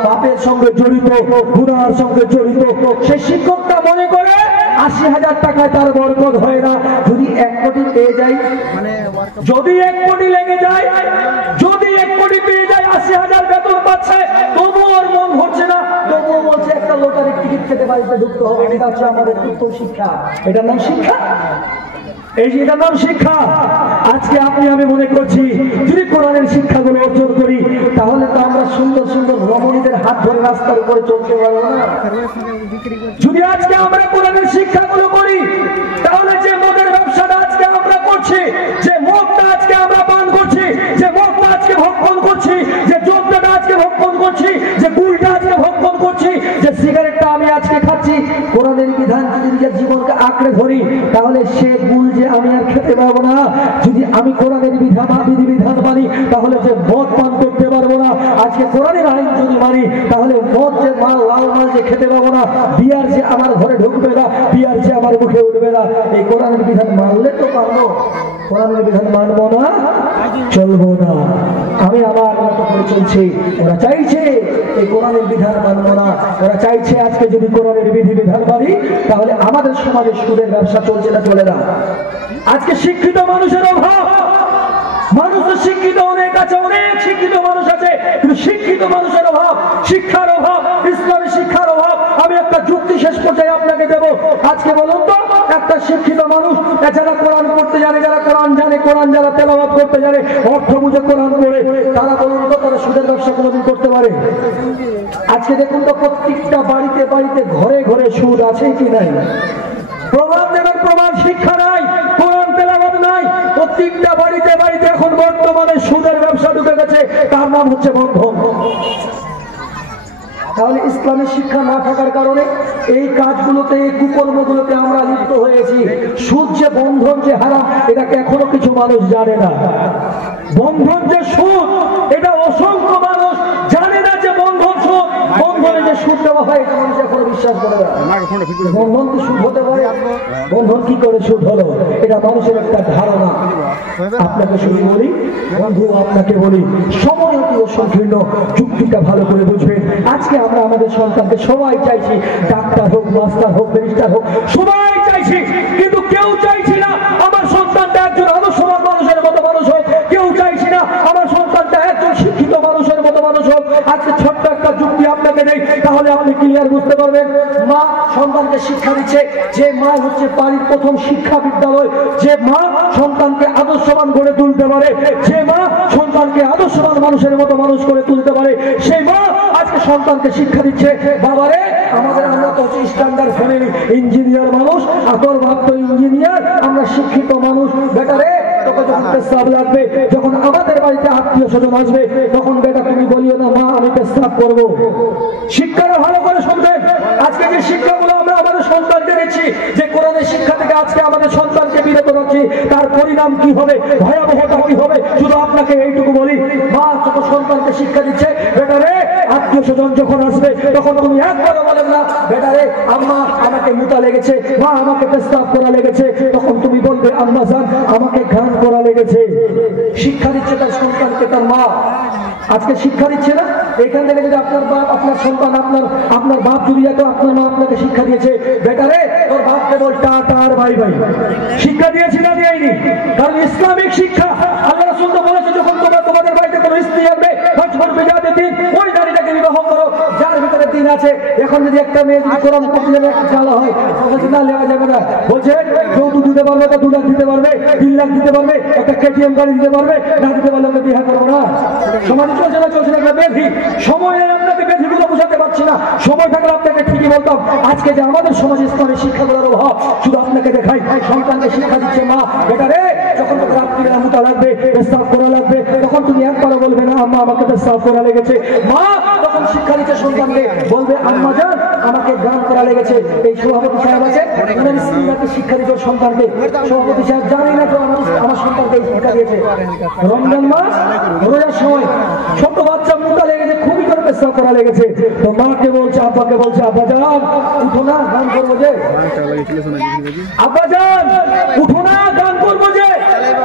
পাপের সঙ্গে জড়িত, গুনাহের সঙ্গে জড়িত। সেই শিক্ষকটা মনে করে ৮০,০০০ টাকায় তার বরকত হয় না। যদি ১ কোটি পেয়ে যায়, যদি ১ কোটি লেগে যায়, যদি ১ কোটি পেয়ে যায়, ৮০,০০০ বেতন পাচ্ছে, তবুও ওর মন ভরছে না, তবুও বলছে একটা লটারির টিকিট কেটে বাড়িতে ঢুকতে হবে। এটা হচ্ছে আমাদের উত্তম শিক্ষা। এটার নাম শিক্ষা, এই যে এটার নাম শিক্ষা। আজকে আপনি আমি মনে করছি যদি কোরআনের শিক্ষাগুলো অর্জন করি, তাহলে তো আমরা সুন্দর সুন্দর রমণীদের হাত ধরে রাস্তার উপরে চলতে পারবো না। যদি আজকে আমরা কোরআনের শিক্ষাগুলো করি, তাহলে যে মদের ব্যবসাটা আজকে আমরা করছি, যে মদটা আজকে আমরা পান করছি, যে মদটা আজকে ভক্ষণ করছি, যে জোরটা আজকে ভক্ষণ করছি, যে গুলটা আজকে ভক্ষণ করছি, যে সিগারেটটা আমি আজকে খাচ্ছি, কোরআনের বিধান যদি নিজের জীবনকে আঁকড়ে ধরি, তাহলে সে গুল যে আমি আর খেতে পারবো না। যদি আমি কোরআনের বিধান মানি, তাহলে যে মদ পান করতে পারবো না। আজকে কোরআনের আইন যদি মানি, তাহলে মদ যে মাল, লাল মাল যে খেতে পারবো না, বিয়ার যে আমার ঘরে ঢুকবে না, বিয়ার যে আমার মুখে উঠবে না। এই কোরআনের বিধান মানলে তো পারবো, কোরআনের বিধান মানবো না, চলবো না। আমি আমার মতো করে চলছি, ওরা চাইছে এই কোরআনের বিধান মানবো না। ওরা চাইছে আজকে যদি কোরআনের বিধান মানি, তাহলে আমাদের সমাজে সুদের ব্যবসা চলছে না, চলে না। আজকে শিক্ষিত মানুষের অভাব, মানুষ তো শিক্ষিত অনেক আছে, অনেক শিক্ষিত মানুষ আছে, কিন্তু শিক্ষিত মানুষের অভাব, শিক্ষার অভাব, ইসলামী শিক্ষার অভাব। আমি একটা যুক্তি শেষ পর্যায়ে আপনাকে দেব। আজকে বলুন তো, একটা শিক্ষিত মানুষ যারা কোরআন পড়তে জানে, যারা কোরআন জানে, কোরআন যারা তেলাওয়াত করতে জানে, অর্থ বুঝে কোরআন পড়ে, তারা বলুন তো তারা সুদের ব্যবসা কোনোদিন করতে পারে? আজকে দেখুন তো প্রত্যেকটা বাড়িতে বাড়িতে ঘরে ঘরে সুদ আছে কি নাই? প্রমাণ দেবেন, প্রমাণ শিক্ষা নাই, কোরআন তেলাওয়াত নাই। প্রত্যেকটা বাড়িতে বাড়িতে এখন বর্তমানে সুদের ব্যবসা ঢুকে গেছে, তার নাম হচ্ছে বন্ধন। তাহলে ইসলামী শিক্ষা না থাকার কারণে এই কাজগুলোতে, এই কুকর্মগুলোতে আমরা লিপ্ত হয়েছি। সুদ যে বন্ধন যে হারাম, এটাকে এখনো কিছু মানুষ জানে না। বন্ধন যে সুদ, এটা অসংখ্য মানুষ জানে না যে বন্ধন সুদ। বন্ধনে যে সুদ দেওয়া হয়, এটা মানুষ এখনো বিশ্বাস করে না। বন্ধন কি সুদ হতে পারে? বন্ধন কি করে সুদ হলো? এটা মানুষের একটা ধারণা। আপনাকে শুধু বলি বন্ধু, আপনাকে বলি, সময় অতি সংকীর্ণ, যুক্তিটা ভালো করে বুঝবেন। আজকে আমরা আমাদের সন্তানকে সবাই চাইছি, ডাক্তার হোক, মাস্টার হোক, ব্যারিস্টার হোক, সবাই চাইছি, কিন্তু কেউ চাইছি না আমার সন্তানটা একজন আদর্শবান মানুষের মতো মানুষ হোক। কেউ চাইছি না আমার সন্তানটা একজন শিক্ষিত মানুষের মতো মানুষ হোক। আজকে ছোট্ট একটা যুক্তি আপনাকে দেই, তাহলে আপনি ক্লিয়ার বুঝতে পারবেন। মা সন্তানকে শিক্ষা দিচ্ছে, যে মা হচ্ছে বাড়ির প্রথম শিক্ষা বিদ্যালয়, যে মা সন্তানকে আদর্শবান গড়ে তুলতে পারে, যে মা সন্তানকে আদর্শবান মানুষের মতো মানুষ করে তুলতে পারে, সেই মা আজকে সন্তানকে শিক্ষা দিচ্ছে, বাবারে আমাদের আমরা তো স্ট্যান্ডার্ড ফ্যামিলি ইঞ্জিনিয়ার মানুষ, আর তোর বাপ তো ইঞ্জিনিয়ার, আমরা শিক্ষিত মানুষ। বেটা রে, তোকে যখন পেশাব লাগবে, যখন আমাদের বাড়িতে আত্মীয় স্বজন আসবে, তখন বেটা তুমি বলিও না মা আমি পেশাব করবো। শিক্ষাটা ভালো করে শুনবেন। আজকে যে শিক্ষাগুলো আমরা আমাদের সন্তানকে দিচ্ছি, যে কোরআনের শিক্ষা থেকে আজকে আমাদের সন্তানকে বিরত রাখছি, তার পরিণাম কি হবে, ভয়াবহতা কি হবে, শুধু আপনাকে এইটুকু বলি, মা যখন সন্তানকে শিক্ষা দিচ্ছে, বেটা রে আত্মীয় স্বজন যখন আসবে, তখন তুমি একবারও বলেন না বেটা রে আম্মা আমাকে মুতা লেগেছে, মা আমাকে পেশাব করা লেগেছে, তখন তুমি বলবে আম্মা জান আমাকে ঘাম করা লেগেছে। শিক্ষা দিচ্ছে তার সন্তানকে তার মা। আজকে শিক্ষা দিচ্ছে না? এখান থেকে যদি আপনার বাপ, আপনার সন্তান, আপনার বাপ যদি যেত, আপনার মা আপনাকে শিক্ষা দিয়েছে বেটা রে তোর বাপকে বল টাটা আর বাই বাই, শিক্ষা দিয়েছি না দিইনি? কারণ ইসলামিক শিক্ষা আল্লাহ রাসূল তো বলেছে, যখন তোমাদের বাড়িতে কোনো স্ত্রী আসবে, ওই নারীটাকে বিবাহ করো যার ভিতরে দিন আছে। এখন যদি একটা মেয়ে যদি কোরআন পড়তে যাবে, একটা চালা হয়, বলছে না নেওয়া যাবে না, বলছে যৌতুক দিতে পারবে, 2 লাখ দিতে পারবে, 3 লাখ দিতে পারবে, একটা কেটিএম গাড়ি দিতে পারবে, না দিতে পারলে আমরা বিয়ে করবো না। সমাজ চলছে না, চলছে না, একটা বেধি। সময় আপনাকে বেধিগুলো বুঝাতে পারছি না, সময় থাকলে আপনাকে ঠিকই বলতাম। আজকে যে আমাদের সমাজ ইসলামের শিক্ষাগুলোর অভাব, শুধু আপনাকে দেখাই, সন্তানকে শিক্ষা দিচ্ছে মা বেটা রে যখন তোকে রাত্রিবেলা মুতা লাগবে, পেশাব করা লাগবে, তখন তুমি একবারও বলবে না আম্মা আমাকে পেশাব করা লেগেছে। মা তখন শিক্ষা দিচ্ছে সন্তানকে, বলবে আম্মা জান আমাকে গান করা লেগেছে। এই সভাপতি সাহেব আছে, উনার স্ত্রীকে শিক্ষা দিচ্ছে সন্তানকে। সভাপতি সাহেব জানি না তো আমার সন্তানকে শিক্ষা দিয়েছে। রমজান মাস রোজার সময় ছোট বাচ্চা মুতা লেগেছে, খুবই করে পেশাব করা লেগেছে, তো মাকে বলছে আব্বাকে বলছে আব্বা জান উঠো না গান করবো যে, আব্বা জান উঠো না গান করবো যে।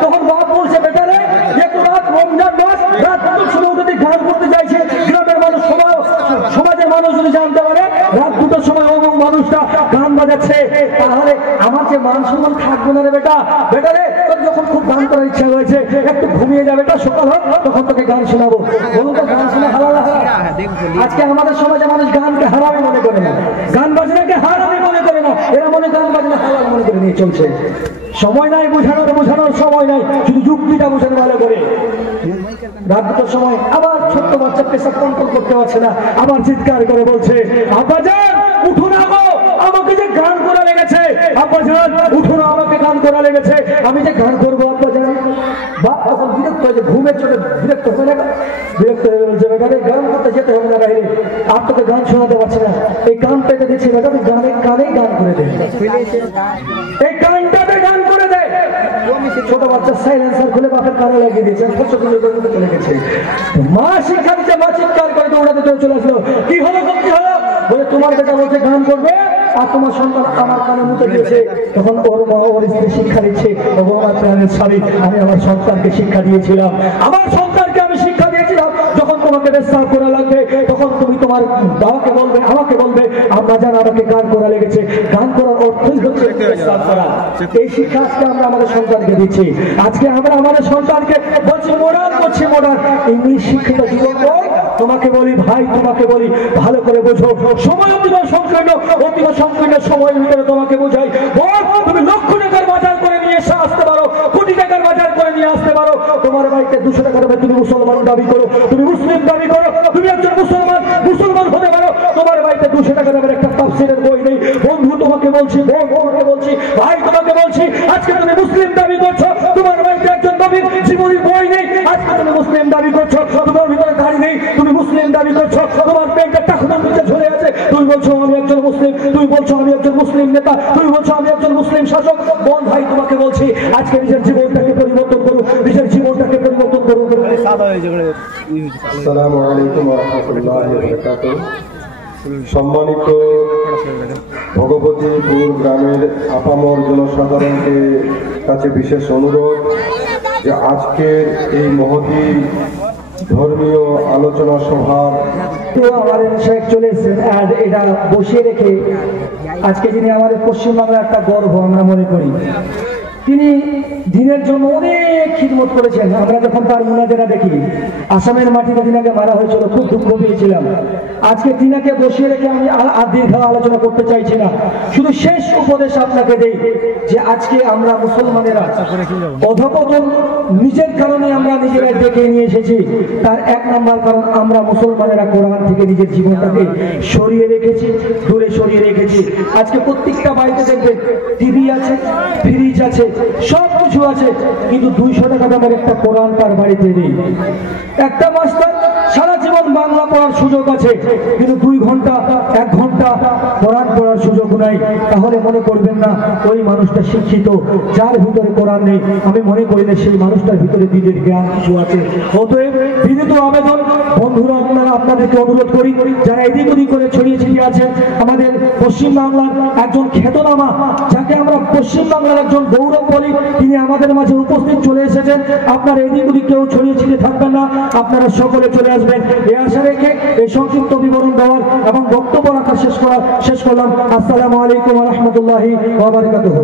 তখন বাপ বলছে বেটা রে যেহেতু রাত রমজান মাস, রাত দুটোর সময় যদি গান করতে চাইছে, গ্রামের মানুষ সমাজের মানুষ যদি জানতে পারে রাত দুটোর সময় অমুক মানুষটা গান বাজাচ্ছে, তাহলে আমার যে মান সম্মান থাকবে না রে বেটা। বেটা রে তোর যখন খুব গান করার ইচ্ছা হয়েছে, একটু ঘুমিয়ে যাবে, এটা সকাল হোক তখন তোকে গান শোনাবো। বলুন তো গান শোনা হালাল না হারাম? আজকে আমাদের সমাজে মানুষ গানকে হারামই মনে করে না, গান বাজনাকে হারামই মনে করে না, এরা মনে গান বাজনা হালাল মনে করে নিয়ে চলছে। সময় নাই বোঝানোর সময় নাই, শুধু যুক্তিটা বোঝানো ভালো করে। রাত দুটোর সময় আবার ছোট্ট বাচ্চা পেশা কন্ট্রোল করতে পারছে না, আবার চিৎকার করে বলছে আব্বা জান উঠো না গো আমাকে যে গান করা লেগেছে, আব্বা জান উঠো না আমাকে গান করা লেগেছে, আমি যে গান করবো আব্বা জান। বাপ তখন বিরক্ত হয়েছে, ঘুমের চোখে বিরক্ত হয়ে না, বিরক্ত হয়ে বলছে বেটা গান করতে যেতে হবে না বাইরে, আর তোকে গান শোনাতে পারছে না, এই গান পেতে দিচ্ছি বেটা, তুই কানেই গান করে দে, এই গানটাতে গান করে দে। ছোট বাচ্চা সাইলেন্সার খুলে বাপের কানে লাগিয়ে দিয়েছে, চলে গেছে। মা শিক্ষা দিচ্ছে, মা চিৎকার করে দৌড়াতে চলে আসলো, কি হলো কি হলো? বলে তোমার বেটা বলছে গান করবে আর তোমার সন্তান আমার কানে মুতে দিয়েছে। তখন ওর মা ওর স্ত্রী শিক্ষা দিচ্ছে, আমার প্রাণের স্বামী আমি আমার সন্তানকে শিক্ষা দিয়েছিলাম, আমার সন্তানকে আমি শিক্ষা দিয়েছিলাম, যখন তোমাকে পেশাব করা লাগবে তখন তুমি তোমার বাবাকে বলবে, আমাকে বলবে আম্মা জান আমাকে গান করা লেগেছে। গান করার অর্থই হচ্ছে পেশাব করা। এই শিক্ষা আজকে আমরা আমাদের সন্তানকে দিচ্ছি। আজকে আমরা আমাদের সন্তানকে বলছি মডার্ন করছি, মডার্ন ইংলিশ শিক্ষিত জীবন। তোমাকে বলি ভাই, তোমাকে বলি ভালো করে বোঝো, সময় অতীব সংকীর্ণ সময়ের ভিতরে তোমাকে বোঝাই, তুমি লক্ষ টাকার বাজার করে নিয়ে এসে আসতে পারো, কোটি টাকার বাজার করে নিয়ে আসতে পারো, তোমার বাড়িতে 200 টাকা দেবে, তুমি মুসলমান দাবি করো, তুমি মুসলিম দাবি করো, তুমি একজন মুসলমান হতে পারো, তোমার বাড়িতে 200 টাকা দেবে একটা তাফসীরের বই নেই। বন্ধু তোমাকে বলছি, তোমাকে বলছি, ভাই তোমাকে বলছি, আজকে তুমি মুসলিম দাবি করছো, তোমার বাড়িতে একজন নবীর জীবনী বই নেই, আজকে তুমি মুসলিম দাবি করছো, তোমার ভিতরে গাড়ি নেই, তুমি মুসলিম দাবি করছো, তোমার পেটে টাকুমার নিচে ঝরে আছে, তুমি বলছো আমি একজন মুসলিম, তুমি বলছো আমি একজন মুসলিম নেতা, তুমি বলছো আমি একজন মুসলিম শাসক। বোন ভাই তোমাকে বলছি আজকে নিজের জীবনটাকে পরিবর্তন করুন, নিজের জীবনটাকে পরিবর্তন করুন। আসসালামু আলাইকুম ওয়া রাহমাতুল্লাহি ওয়া বারাকাতুহু। সম্মানিত ভগবতীপুর গ্রামের আপামর জনসাধারণকে কাছে বিশেষ অনুরোধ যে আজকের এই মহতী ধর্মীয় আলোচনা সভার চলে এসেছেন, আর এটা বসিয়ে রেখে আজকে যিনি আমাদের পশ্চিমবাংলার একটা গর্ব আমরা মনে করি, তিনি দিনের জন্য অনেক খিদমত করেছেন। আমরা যখন তার মুনাজারা দেখি, আসামের মাটিতে তিনাকে মারা হয়েছিল, খুব দুঃখ পেয়েছিলাম। আজকে তিনাকে বসিয়ে রেখে আমি আর দীর্ঘ আলোচনা করতে চাইছি না, শুধু শেষ উপদেশ আপনাকে দেই যে আজকে আমরা মুসলমানেরা অধপতন নিজের কারণে আমরা নিজেরা ডেকে নিয়ে এসেছি। তার এক নম্বর কারণ আমরা মুসলমানেরা কোরআন থেকে নিজের জীবনটাকে সরিয়ে রেখেছি, দূরে সরিয়ে রেখেছি। আজকে প্রত্যেকটা বাড়িতে দেখবেন টিভি আছে, ফ্রিজ আছে, সব কিছু আছে, কিন্তু 200 টাকা দামের একটা কোরআন তার বাড়িতে নেই। একটা মাস্টার সারা জীবন বাংলা পড়ার সুযোগ আছে, কিন্তু 2 ঘন্টা 1 ঘন্টা কোরআন পড়ার সুযোগ নাই। তাহলে মনে করবেন না ওই মানুষটা শিক্ষিত, যার ভিতরে কোরআন নেই। আমি মনে করি না সেই মানুষটার ভিতরে দিনের জ্ঞান কিছু আছে। অতএব বিনীত আবেদন বন্ধুরা, আপনাদেরকে অনুরোধ করি, যারা এদিক ওদিক করে ছড়িয়ে ছিটিয়ে আছেন, আমাদের পশ্চিম বাংলার একজন খ্যাতনামা, যাকে আমরা পশ্চিম বাংলার একজন গৌরব বলি, তিনি আমাদের মাঝে উপস্থিত চলে এসেছেন। আপনারা এদিক ওদিক কেউ ছড়িয়ে ছিটিয়ে থাকবেন না, আপনারা সকলে চলে আসবেন। এই আশা রেখে এই সংক্ষিপ্ত বিবরণ দেওয়ার এবং বক্তব্য রাখা শেষ করলাম। আসসালামু আলাইকুম ওয়া রাহমাতুল্লাহি ওয়া বারাকাতুহু।